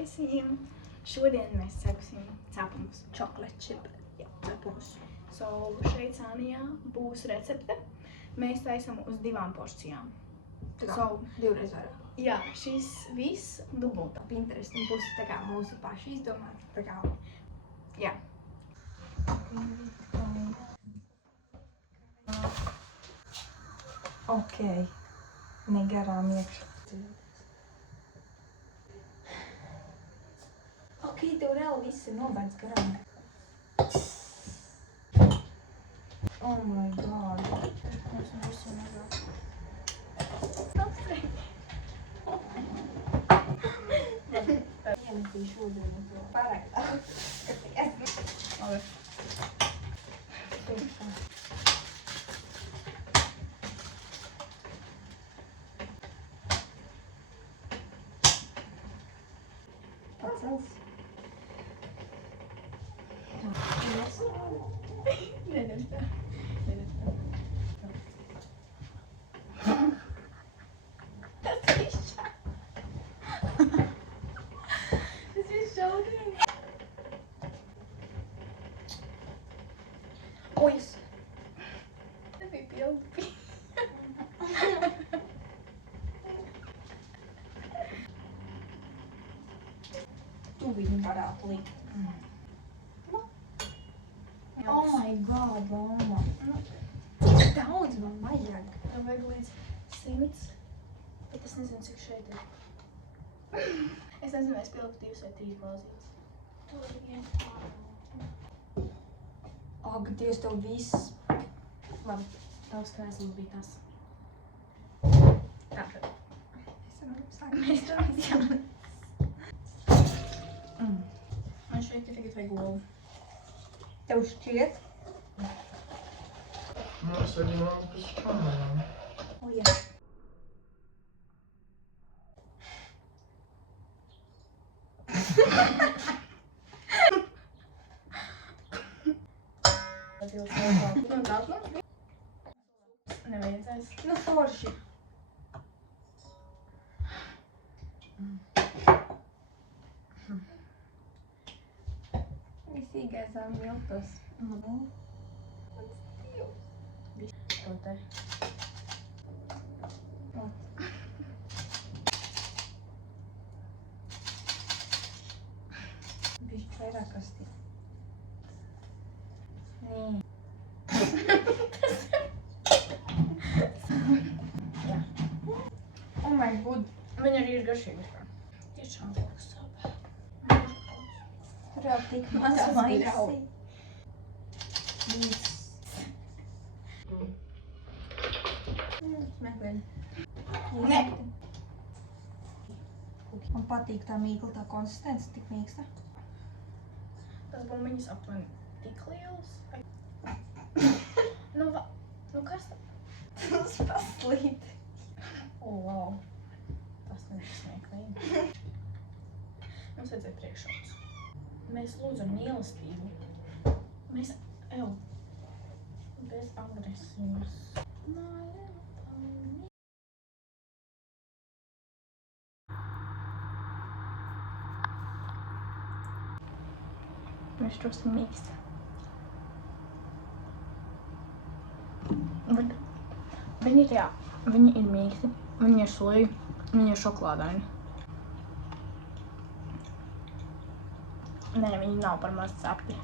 Visiem! Šodien mēs cepsim cepumus. Chocolate chip cepumus. Šeit Sānijā būs recepte. Mēs taisam uz 2 porcijām. Tā kā 2 reizes vairāk. Jā, šis viss dubultā. Pinterest būs tā kā mūsu paši izdomāt. Tā kā... Jā. Ok. Negarām iekšā. Ok, tev reāli viss ir nobērts garām. Oh my god. Mums visu negrāk. Iemetīšu ūdeni to pārāk daudz. Labi. Pacels. Nedara tā. Tas viss šā. Tas viss šaudīgi. Ojas. Tas bija pildi. Tu viņu varētu likt. Oh my god, mamma. Cik daudz man vajag? Tev vajag līdz 100. Bet es nezinu, cik šeit ir. Es nezinu, vai es pilku 2 vai 3 glāzītes. Tu vien. Ak, Dievs, tev viss. Labi, tavs krēsls bija tas. Tātad. Mēs varam Man šeit ir tagad vajag lovu. Tev šķiet? Mums arī nav pēc kamerām. O, jā. Nu, daudz mums bija? Nevajadzēs. Nu, forši. Visīgais miltus. Mans Dievs. Viss to te. Bišķi vairāk kastīt. Nī. Jā. Oh my god. Viņa arī ir garšīga. Tiešām liekas sāpē. Reāli tik maz Tas maisi. Viss. Meklēļ. Ne. Man patīk tā mīkla, tā konsistence, tik mīksta. Tas bumbiņas aptuveni tik liels. Nu kas tā? Tas paslīt. O, wow. Tas nebija smieklīgi. Mums vajadzēja priekšrots. Mēs lūdzam mīlestību. Mēs, bez agresijas. Viņš drusku mīkst. Bet viņi ir mīksti, viņi ir suļi, viņi ir šokolādaini. Nē, viņi nav par maz cepti.